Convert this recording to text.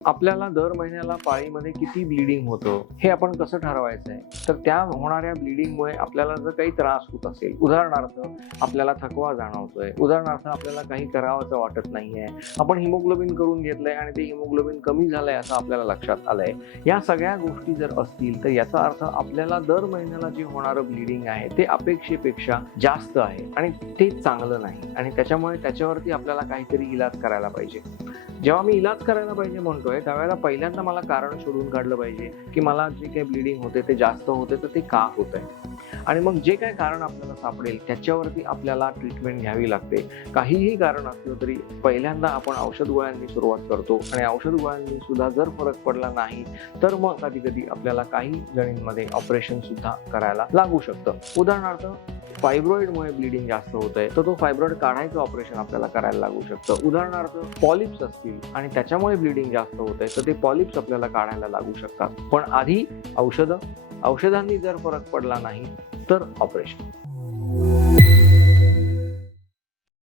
आपल्याला दर महिन्याला पाळीमध्ये किती ब्लिडिंग होतं हे आपण कसं ठरवायचं आहे? तर त्या होणाऱ्या ब्लिडिंगमुळे आपल्याला जर काही त्रास होत असेल, उदाहरणार्थ आपल्याला थकवा जाणवतोय, उदाहरणार्थ आपल्याला काही करावंसं वाटत नाहीये, आपण हिमोग्लोबिन करून घेतलंय आणि ते हिमोग्लोबिन कमी झालंय असं आपल्याला लक्षात आलंय, या सगळ्या गोष्टी जर असतील तर याचा अर्थ आपल्याला दर महिन्याला जे होणारं ब्लिडिंग आहे ते अपेक्षेपेक्षा जास्त आहे आणि ते चांगलं नाही आणि त्याच्यामुळे त्याच्यावरती आपल्याला काहीतरी इलाज करायला पाहिजे. जेव्हा मी इलाज करायला पाहिजे म्हणतोय त्यावेळेला पहिल्यांदा मला कारण शोधून काढलं पाहिजे की मला जे काही ब्लिडिंग होते ते जास्त होते तर ते का होत आहे आणि मग जे काही कारण आपल्याला सापडेल त्याच्यावरती आपल्याला ट्रीटमेंट घ्यावी लागते. काहीही कारण असलं तरी पहिल्यांदा आपण औषध गोळ्यांनी सुरुवात करतो आणि औषध गोळ्यांनी सुद्धा जर फरक पडला नाही तर मग कधी कधी आपल्याला काही जणींमध्ये ऑपरेशन सुद्धा करायला लागू शकतं. उदाहरणार्थ फायब्रॉइडमुळे ब्लिडिंग जास्त होत आहे तर तो फायब्रॉइड काढायचं ऑपरेशन आपल्याला करायला लागू शकतं. उदाहरणार्थ पॉलिप्स असतील आणि त्याच्यामुळे ब्लिडिंग जास्त होत आहे तर ते पॉलिप्स आपल्याला काढायला लागू शकतात. पण आधी औषधांनी जर फरक पडला नाही तर ऑपरेशन.